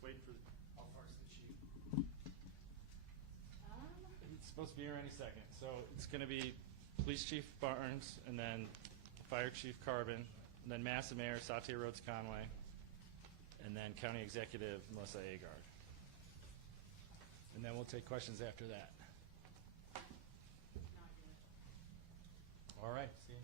just waiting for. How far is the sheet? It's supposed to be here any second. So it's going to be Police Chief Barnes, and then Fire Chief Carbon, and then Massa Mayor Satya Rhodes Conway, and then County Executive Melissa Agard. And then we'll take questions after that. All right. See you.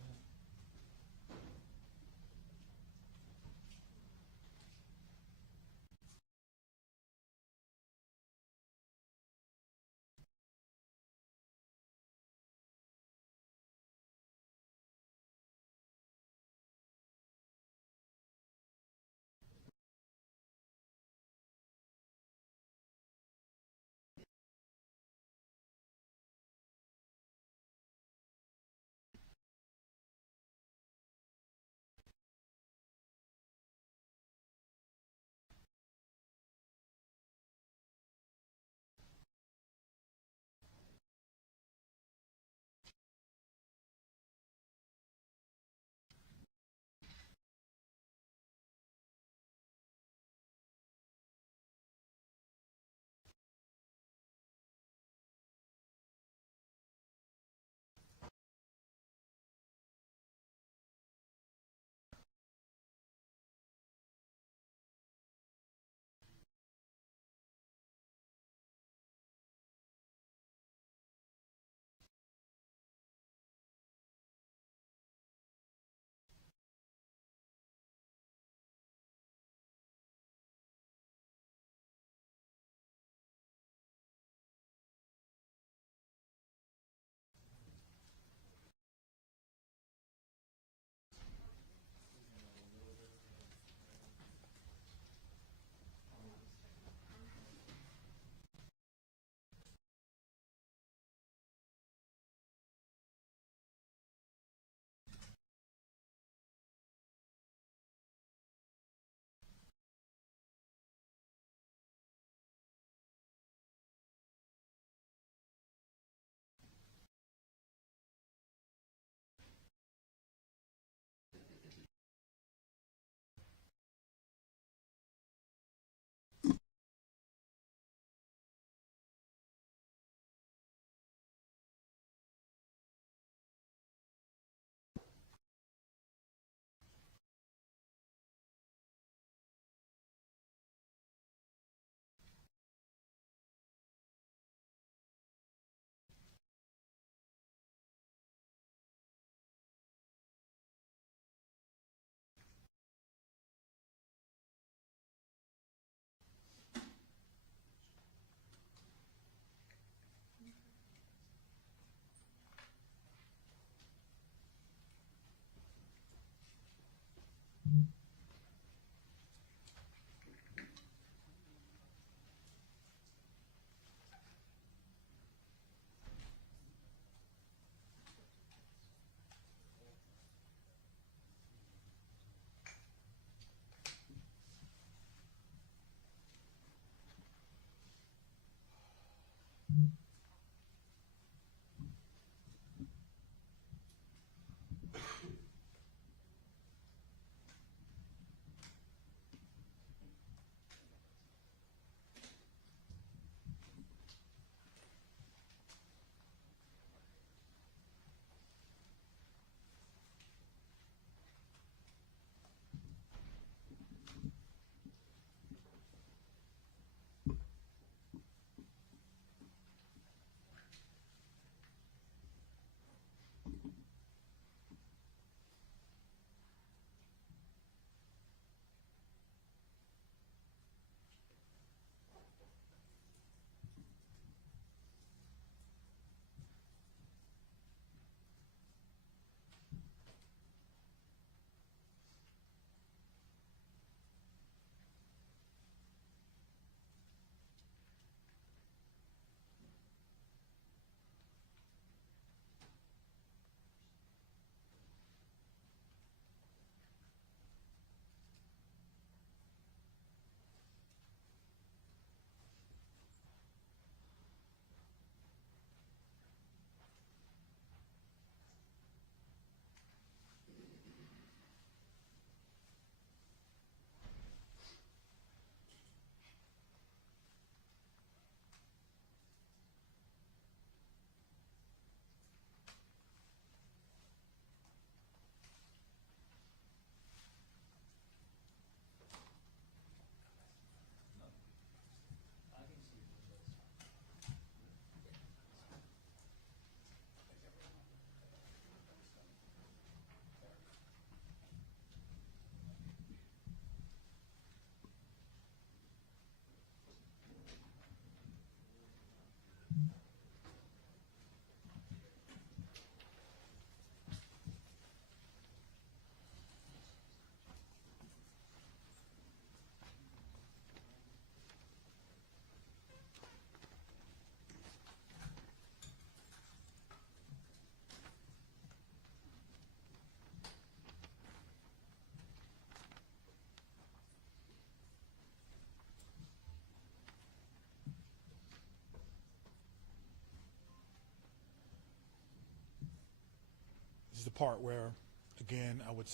the part where, again, I would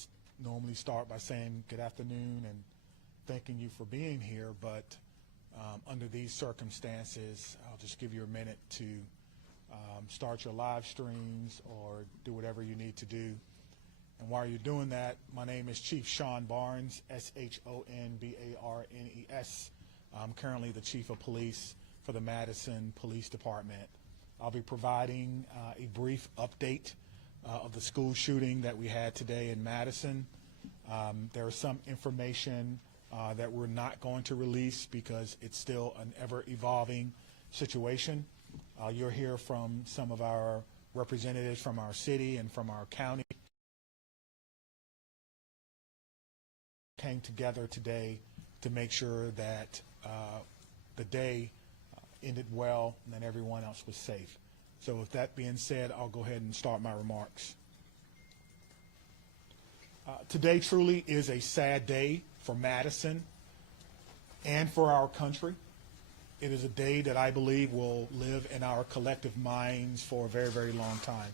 normally start by saying good afternoon and thanking you for being here, but under these circumstances, I'll just give you a minute to start your live streams or do whatever you need to do. And while you're doing that, my name is Chief Sean Barnes, S-H-O-N-B-A-R-N-E-S. I'm currently the Chief of Police for the Madison Police Department. I'll be providing a brief update of the school shooting that we had today in Madison. There is some information that we're not going to release because it's still an ever-evolving situation. You'll hear from some of our representatives from our city and from our county. Came together today to make sure that the day ended well and that everyone else was safe. So with that being said, I'll go ahead and start my remarks. Today truly is a sad day for Madison and for our country. It is a day that I believe will live in our collective minds for a very, very long time.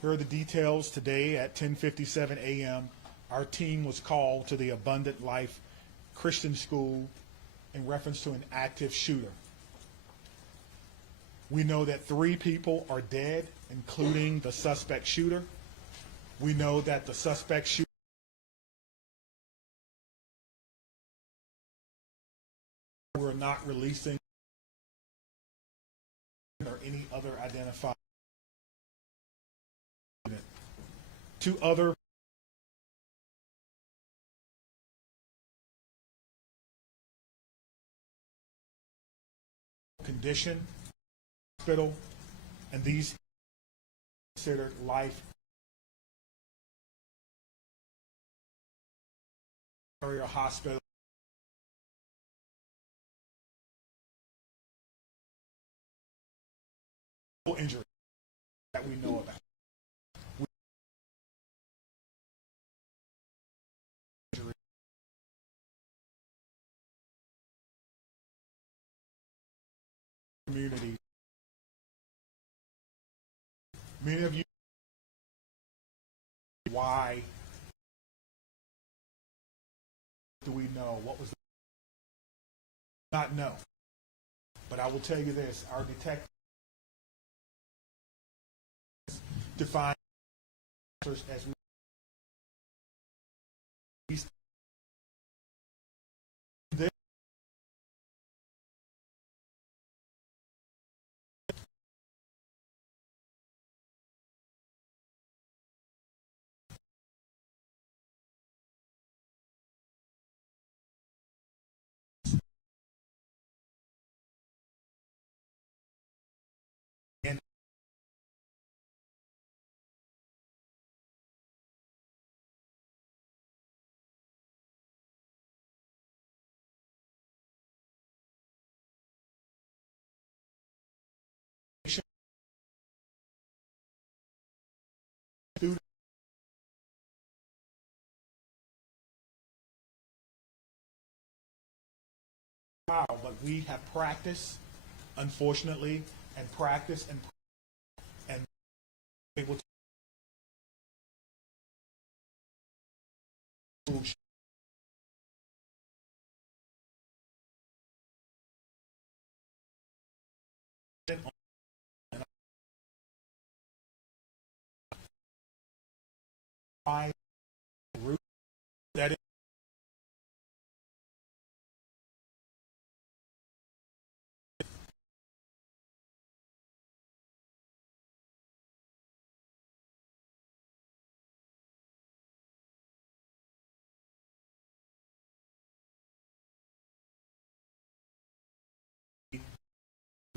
Here are the details. Today at 10:57 a.m., our team was called to the Abundant Life Christian School in reference to an active shooter. We know that 3 people are dead, including the suspect shooter. We know that the suspect shooter we're not releasing or any other identified. 2 other condition, hospital, and these considered life area hospital. Injury that we know about. Community. Many of you, why do we know? What was the not know? But I will tell you this, our detectives define as this and student but we have practiced, unfortunately, and practice and able to route that is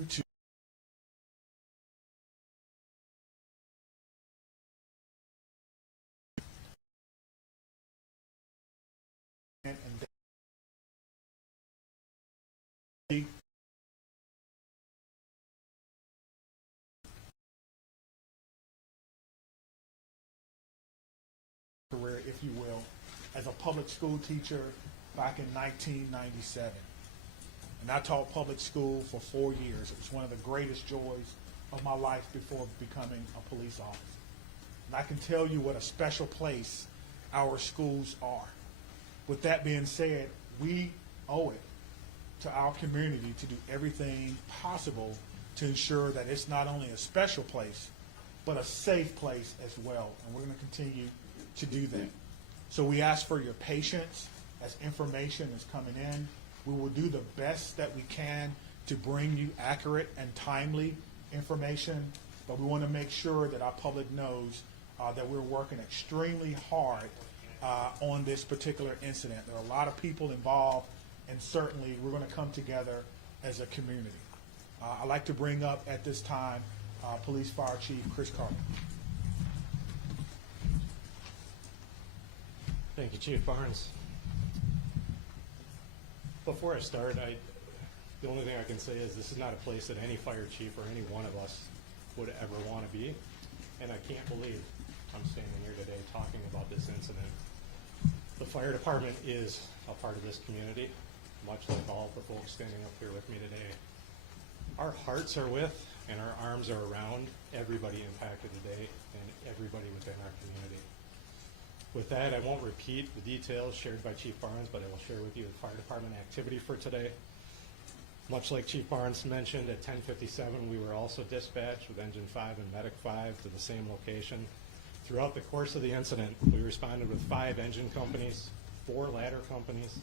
to and career, if you will, as a public school teacher back in 1997. And I taught public school for 4 years. It was one of the greatest joys of my life before becoming a police officer. And I can tell you what a special place our schools are. With that being said, we owe it to our community to do everything possible to ensure that it's not only a special place, but a safe place as well. And we're going to continue to do that. So we ask for your patience as information is coming in. We will do the best that we can to bring you accurate and timely information, but we want to make sure that our public knows that we're working extremely hard on this particular incident. There are a lot of people involved, and certainly we're going to come together as a community. I'd like to bring up at this time Police Fire Chief Chris Carter. Thank you, Chief Barnes. Before I start, the only thing I can say is this is not a place that any fire chief or any one of us would ever want to be, and I can't believe I'm standing here today talking about this incident. The fire department is a part of this community, much like all the folks standing up here with me today. Our hearts are with and our arms are around everybody impacted today and everybody within our community. With that, I won't repeat the details shared by Chief Barnes, but I will share with you the fire department activity for today. Much like Chief Barnes mentioned, at 10:57, we were also dispatched with Engine 5 and Medic 5 to the same location. Throughout the course of the incident, we responded with 5 engine companies, 4 ladder companies,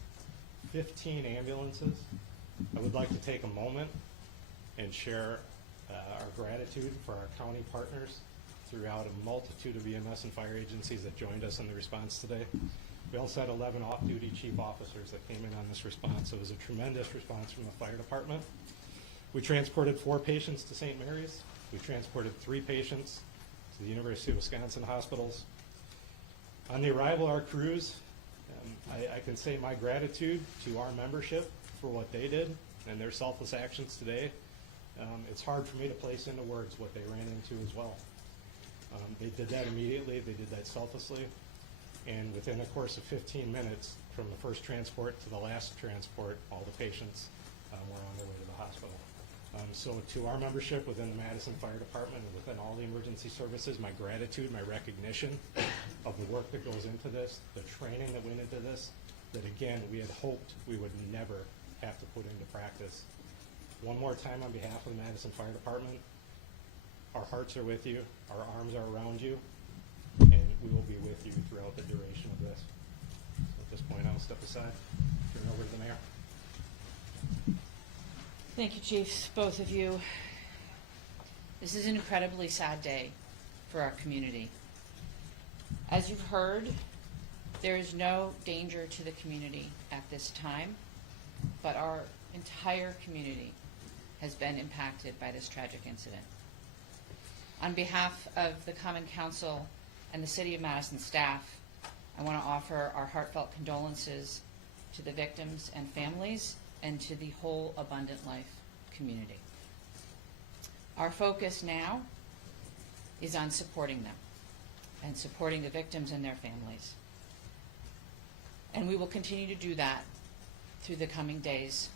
15 ambulances. I would like to take a moment and share our gratitude for our county partners throughout a multitude of EMS and fire agencies that joined us in the response today. We also had 11 off-duty chief officers that came in on this response. So it was a tremendous response from the fire department. We transported 4 patients to St. Mary's. We transported 3 patients to the University of Wisconsin hospitals. On the arrival of our crews, I can say my gratitude to our membership for what they did and their selfless actions today. It's hard for me to place into words what they ran into as well. They did that immediately, they did that selflessly, and within the course of 15 minutes, from the first transport to the last transport, all the patients were on their way to the hospital. So to our membership within the Madison Fire Department and within all the emergency services, my gratitude, my recognition of the work that goes into this, the training that went into this, that again, we had hoped we would never have to put into practice. One more time on behalf of the Madison Fire Department, our hearts are with you, our arms are around you, and we will be with you throughout the duration of this. So at this point, I'll step aside, turn it over to the mayor. Thank you, Chiefs, both of you. This is an incredibly sad day for our community. As you've heard, there is no danger to the community at this time, but our entire community has been impacted by this tragic incident. On behalf of the Common Council and the City of Madison staff, I want to offer our heartfelt condolences to the victims and families and to the whole Abundant Life community. Our focus now is on supporting them and supporting the victims and their families. And we will continue to do that through the coming days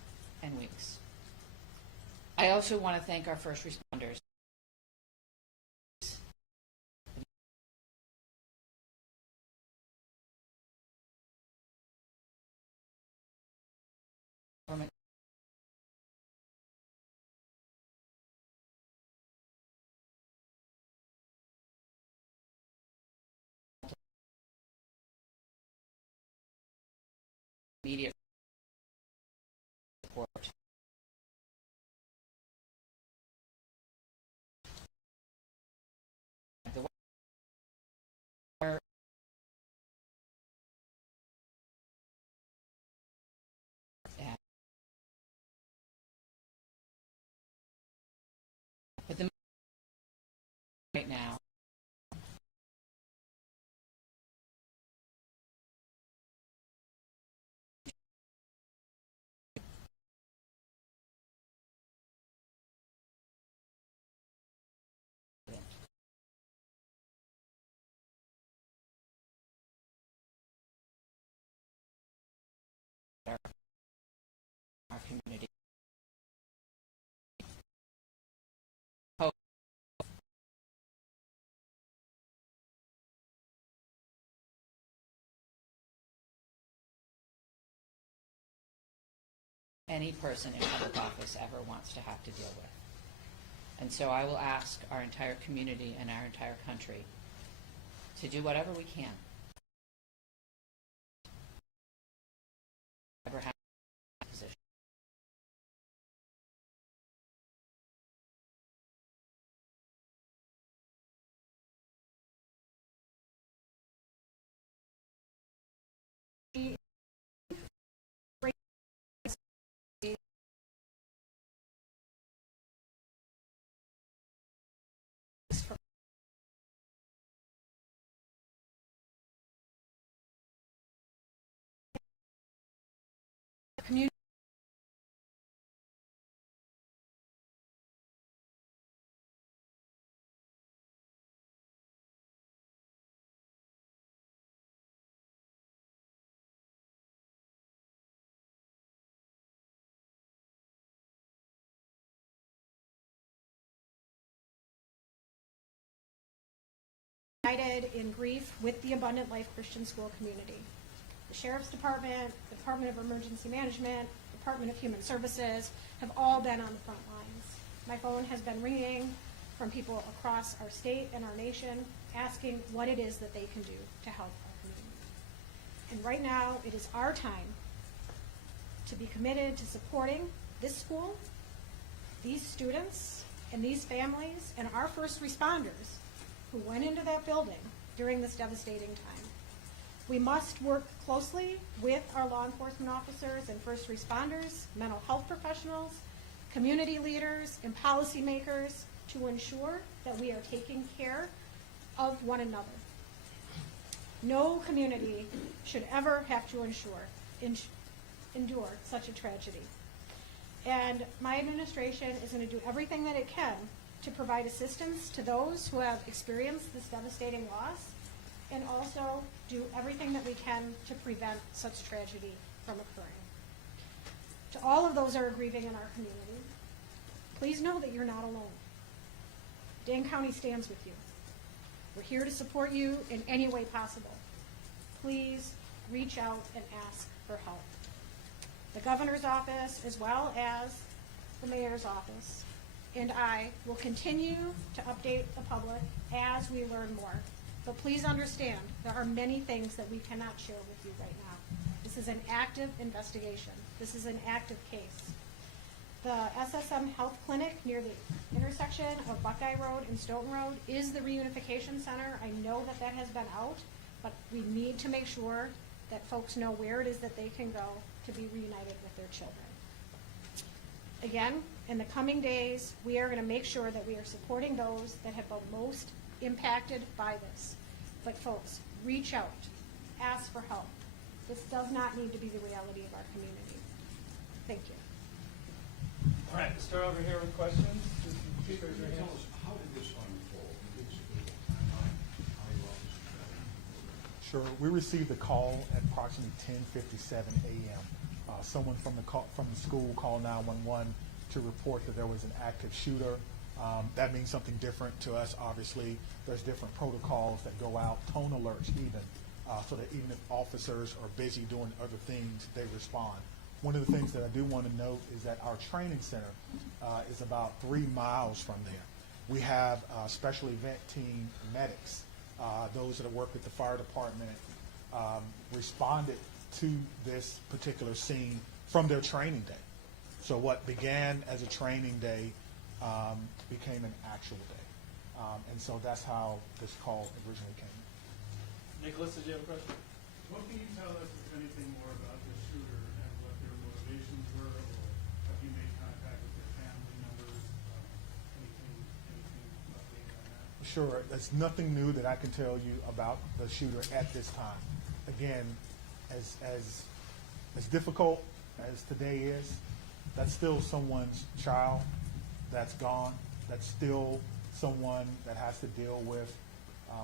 and weeks. I also want to thank our first responders. Media support. But the right now any person in public office ever wants to have to deal with. And so I will ask our entire community and our entire country to do whatever we can. Ever have a position. Community. United in grief with the Abundant Life Christian School community. The Sheriff's Department, the Department of Emergency Management, Department of Human Services have all been on the front lines. My phone has been ringing from people across our state and our nation asking what it is that they can do to help our community. And right now, it is our time to be committed to supporting this school, these students, and these families, and our first responders who went into that building during this devastating time. We must work closely with our law enforcement officers and first responders, mental health professionals, community leaders, and policymakers to ensure that we are taking care of one another. No community should ever have to endure such a tragedy. And my administration is going to do everything that it can to provide assistance to those who have experienced this devastating loss, and also do everything that we can to prevent such tragedy from occurring. To all of those who are grieving in our community, please know that you're not alone. Dane County stands with you. We're here to support you in any way possible. Please reach out and ask for help. The governor's office, as well as the mayor's office, and I will continue to update the public as we learn more. But please understand, there are many things that we cannot share with you right now. This is an active investigation. This is an active case. The SSM Health Clinic near the intersection of Buckeye Road and Stoughton Road is the reunification center. I know that that has been out, but we need to make sure that folks know where it is that they can go to be reunited with their children. Again, in the coming days, we are going to make sure that we are supporting those that have been most impacted by this. But folks, reach out, ask for help. This does not need to be the reality of our community. Thank you. All right, let's start over here with questions. Just Chief, raise can your you hand. tell us, how did this unfold? Can you give us a little timeline, how you all this Sure. We received a call at approximately 10:57 a.m. Someone from the school called 911 to report that there was an active shooter. That means something different to us, obviously. There's different protocols that go out, tone alerts even, so that even if officers are busy doing other things, they respond. One of the things that I do want to note is that our training center is about 3 miles from there. We have special event team medics, those that work with the fire department, responded to this particular scene from their training day. So what began as a training day became an actual day. And so that's how this call originally came. Nicholas, did you have a question? What can you tell us, if anything, more about the shooter and what their motivations were, or have you made contact with their family members? Anything updated on that? Sure, there's nothing new that I can tell you about the shooter at this time. Again, as difficult as today is, that's still someone's child that's gone. That's still someone that has to deal with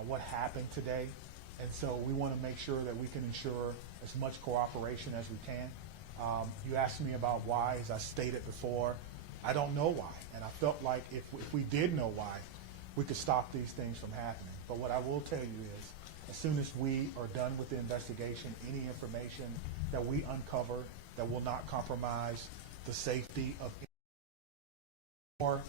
what happened today. And so we want to make sure that we can ensure as much cooperation as we can. You asked me about why, as I stated before. I don't know why. And I felt like if we did know why, we could stop these things from happening. But what I will tell you is, as soon as we are done with the investigation, any information that we uncover that will not compromise the safety of or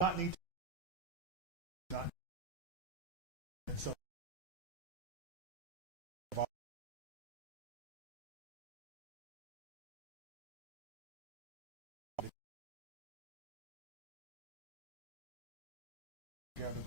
not need to not, and so together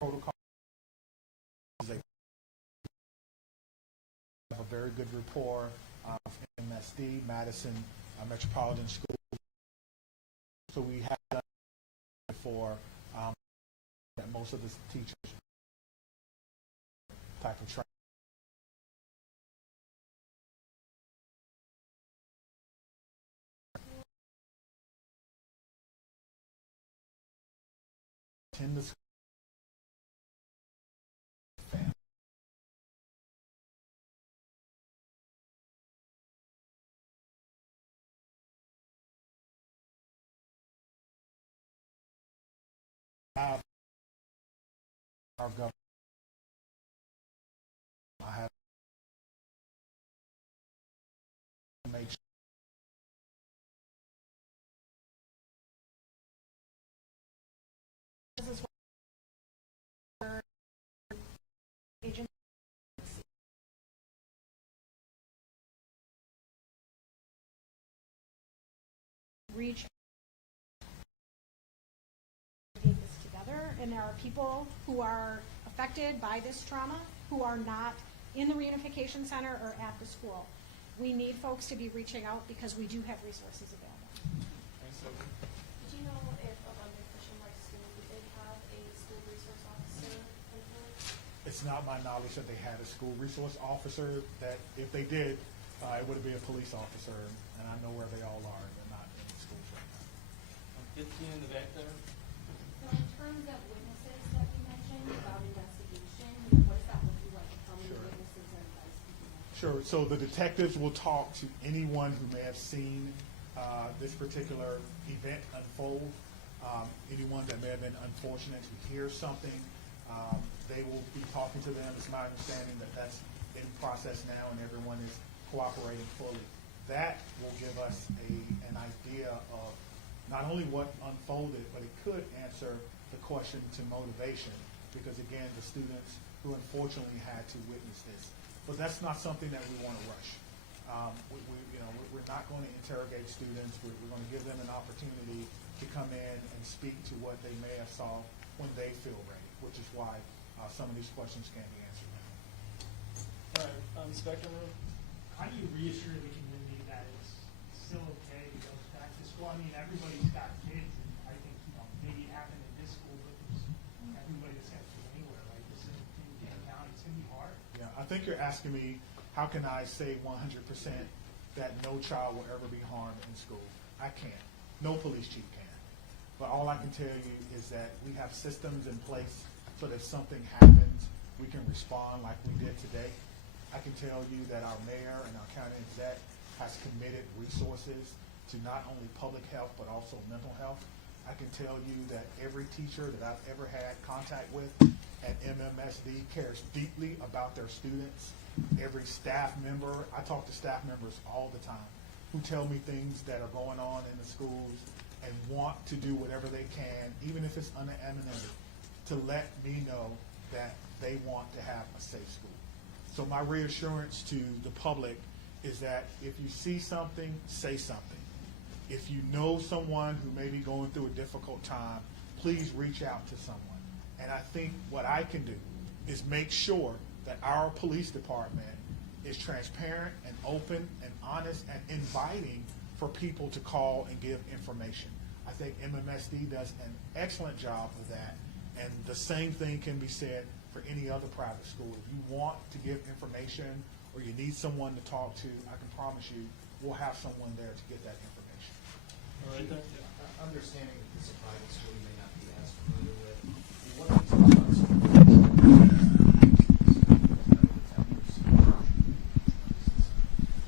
protocol is a very good rapport of MSD, Madison Metropolitan School. So we have done for that most of the teachers type of training. Attend the school. Have our government. I have to make sure This is what agencies reach this together, and there are people who are affected by this trauma who are not in the reunification center or at the school. We need folks to be reaching out because we do have resources available. Did you know if Abundant Christian Life School, did they have a school resource officer in place? it's not my knowledge that they had a school resource officer. That if they did, it would be a police officer, and I know where they all are. They're not in the schools right now. 15 in the back there. So in terms of witnesses that you mentioned about investigation, you know, what does that look like? How many Sure. witnesses are you guys keeping? Sure. So the detectives will talk to anyone who may have seen this particular event unfold. Anyone that may have been unfortunate to hear something, they will be talking to them. It's my understanding that that's in process now, and everyone is cooperating fully. That will give us an idea of not only what unfolded, but it could answer the question to motivation, because again, the students who unfortunately had to witness this. But that's not something that we want to rush. We're not going to interrogate students. We're going to give them an opportunity to come in and speak to what they may have saw when they feel ready, which is why some of these questions can't be answered now. All right, Inspector Room. How do you reassure the community that it's still okay to go back to school? I mean, everybody's got kids, and I think, maybe it happened in this school, but there's everybody that's got kids anywhere, like this in Canton County, it's gonna be hard. Yeah, I think you're asking me, how can I say 100% that no child will ever be harmed in school? I can't. No police chief can. But all I can tell you is that we have systems in place so that if something happens, we can respond like we did today. I can tell you that our mayor and our county exec has committed resources to not only public health, but also mental health. I can tell you that every teacher that I've ever had contact with at MMSD cares deeply about their students. Every staff member, I talk to staff members all the time who tell me things that are going on in the schools and want to do whatever they can, even if it's unanimous, to let me know that they want to have a safe school. So my reassurance to the public is that if you see something, say something. if you know someone who may be going through a difficult time, please reach out to someone. And I think what I can do is make sure that our police department is transparent and open and honest and inviting for people to call and give information. I think MMSD does an excellent job of that, and the same thing can be said for any other private school. If you want to give information or you need someone to talk to, I can promise you we'll have someone there to get that information. All right, there. Understanding that this is a private school you may not be as familiar with, what are the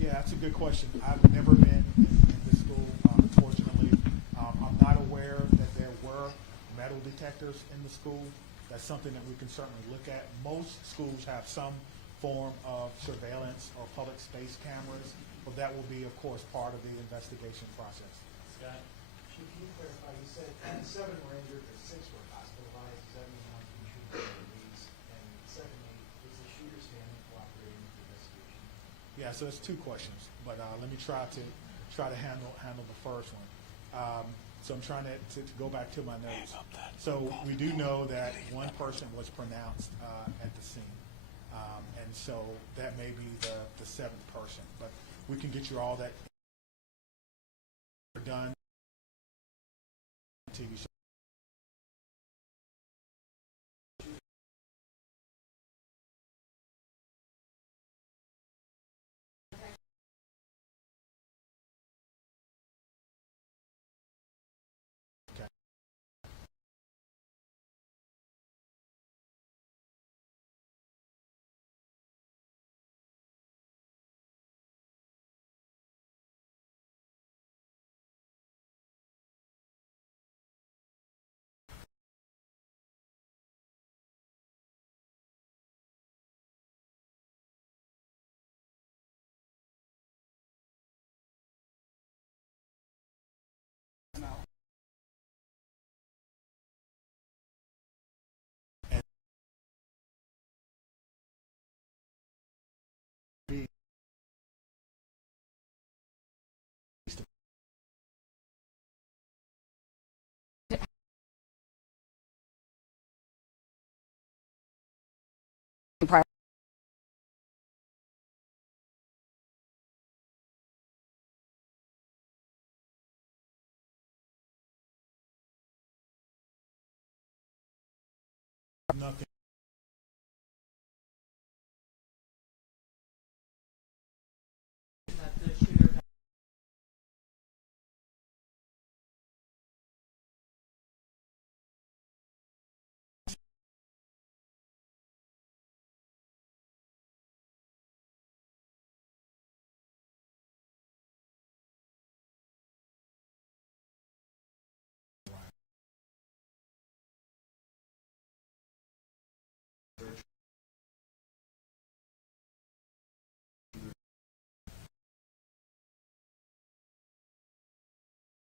Yeah, that's a good question. I've never been in this school, unfortunately. I'm not aware that there were metal detectors in the school. That's something that we can certainly look at. Most schools have some form of surveillance or public space cameras, but that will be, of course, part of the investigation process. Scott? Should you clarify, you said 7 were injured, but 6 were hospitalized, does that mean one's been treated for release? And secondly, is the shooter's family cooperating with the investigation? Yeah, so it's 2 questions, but let me try to handle the first one. So I'm trying to go back to my notes. So we do know that one person was pronounced at the scene, and so that may be the 7th person. But we can get you all that done. TV show. Okay. Nothing.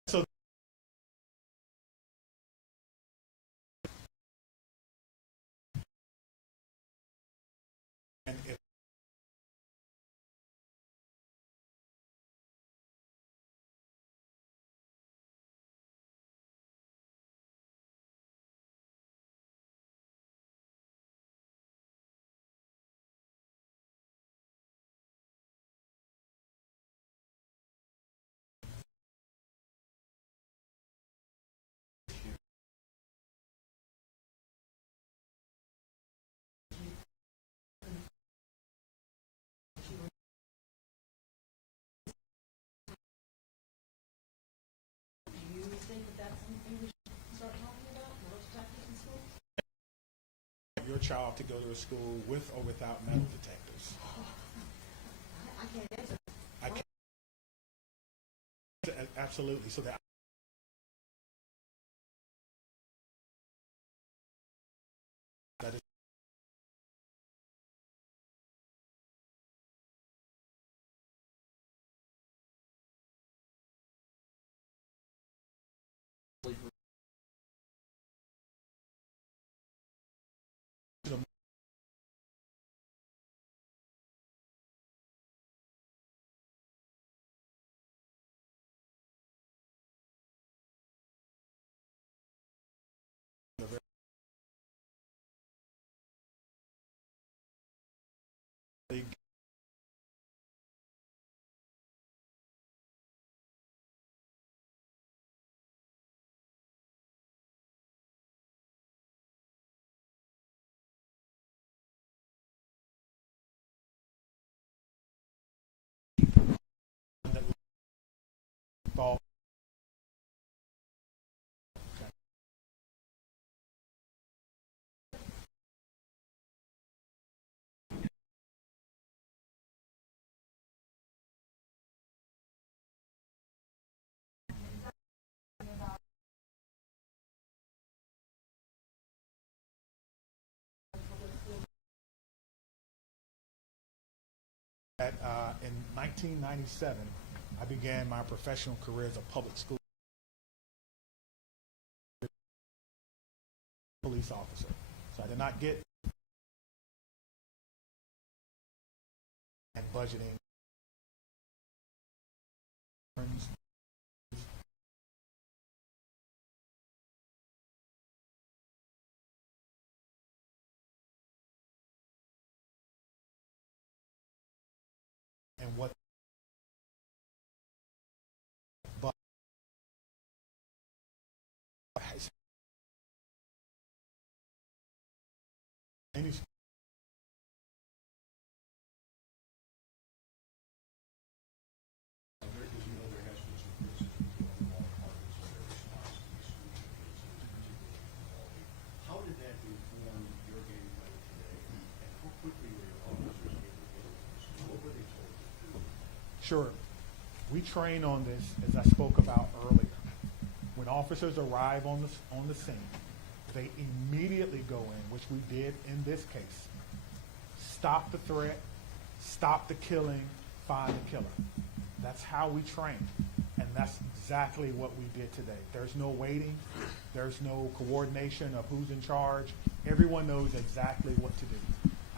So and if Do you think that that's something we should start talking about, metal detectors in schools? your child to go to a school with or without metal detectors. I can't answer. I can absolutely. So that In 1997, I began my professional career as a public school police officer. So I did not get and budgeting. And what but any How did that inform your game plan today, and how quickly were your officers able to get it? What were they told to do? Sure. We train on this, as I spoke about earlier. When officers arrive on the scene, they immediately go in, which we did in this case. Stop the threat, stop the killing, find the killer. That's how we train. And that's exactly what we did today. There's no waiting. There's no coordination of who's in charge. Everyone knows exactly what to do.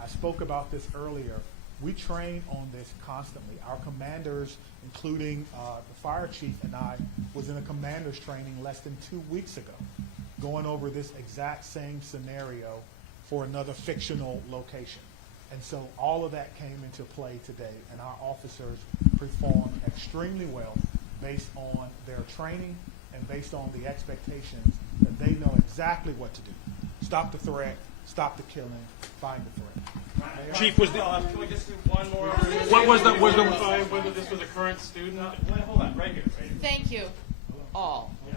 I spoke about this earlier. We train on this constantly. Our commanders, including the fire chief and I, was in a commander's training less than 2 weeks ago, going over this exact same scenario for another fictional location. And so all of that came into play today, and our officers performed extremely well based on their training and based on the expectations that they know exactly what to do. Stop the threat, stop the killing, find the threat. Chief, was the, can we just do one more? What was the whether this was a current student? Hold on, right here. Thank you, all. Yeah.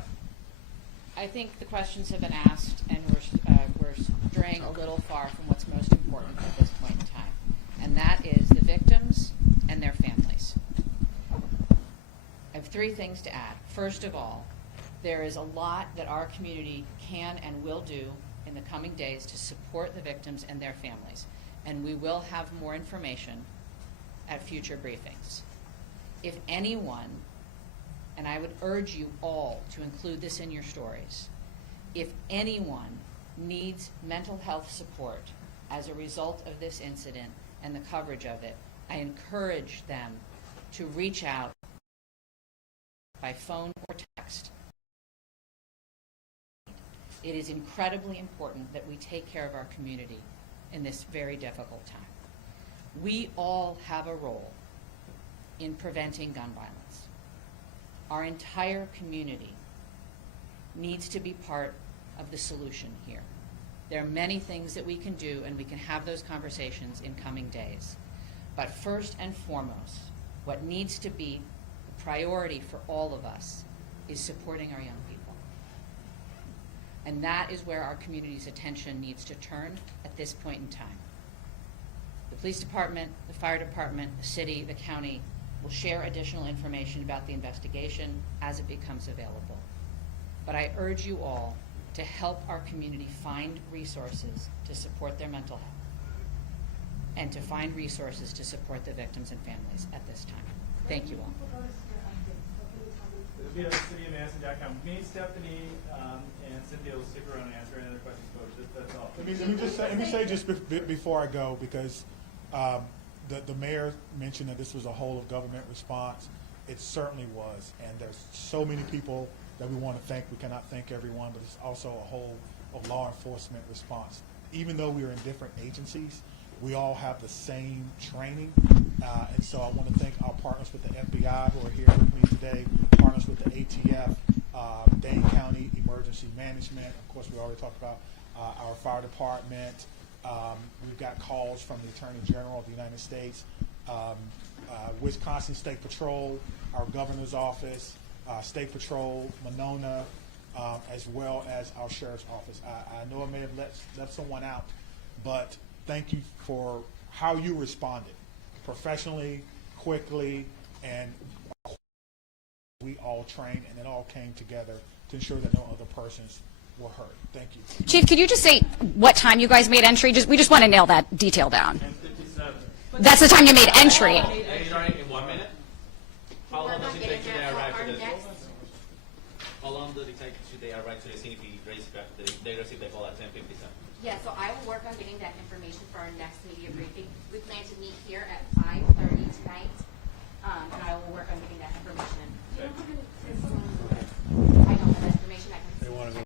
I think the questions have been asked, and we're straying a little far from what's most important at this point in time, and that is the victims and their families. I have 3 things to add. First of all, there is a lot that our community can and will do in the coming days to support the victims and their families, and we will have more information at future briefings. If anyone, and I would urge you all to include this in your stories, if anyone needs mental health support as a result of this incident and the coverage of it, I encourage them to reach out by phone or text. It is incredibly important that we take care of our community in this very difficult time. We all have a role in preventing gun violence. Our entire community needs to be part of the solution here. There are many things that we can do, and we can have those conversations in coming days. But first and foremost, what needs to be the priority for all of us is supporting our young people. And that is where our community's attention needs to turn at this point in time. The police department, the fire department, the city, the county will share additional information about the investigation as it becomes available. But I urge you all to help our community find resources to support their mental health and to find resources to support the victims and families at this time. Thank you all. It'll be at cityofmadison.com. Me, Stephanie, and Cynthia will stick around and answer any other questions, folks. That's all. Let me say just before I go, because the mayor mentioned that this was a whole of government response. It certainly was, and there's so many people that we want to thank. We cannot thank everyone, but it's also a whole of law enforcement response. Even though we are in different agencies, we all have the same training, and so I want to thank our partners with the FBI who are here with me today, partners with the ATF, Dane County Emergency Management. Of course, we already talked about our fire department. We've got calls from the Attorney General of the United States, Wisconsin State Patrol, our governor's office, State Patrol, Monona, as well as our sheriff's office. I know I may have left someone out, but thank you for how you responded, professionally, quickly, and we all trained, and it all came together to ensure that no other persons were hurt. Thank you. Chief, could you just say what time you guys made entry? We just want to nail that detail down. 10:57. That's the time you made entry. They started in 1 minute? How long does it take till they arrive to the How long does it take till they arrive to the scene if they receive the call at 10:57? Yeah, so I will work on getting that information for our next media briefing. We plan to meet here at 5:30 tonight, and I will work on getting that information. Okay. I don't have that information. I can. They want to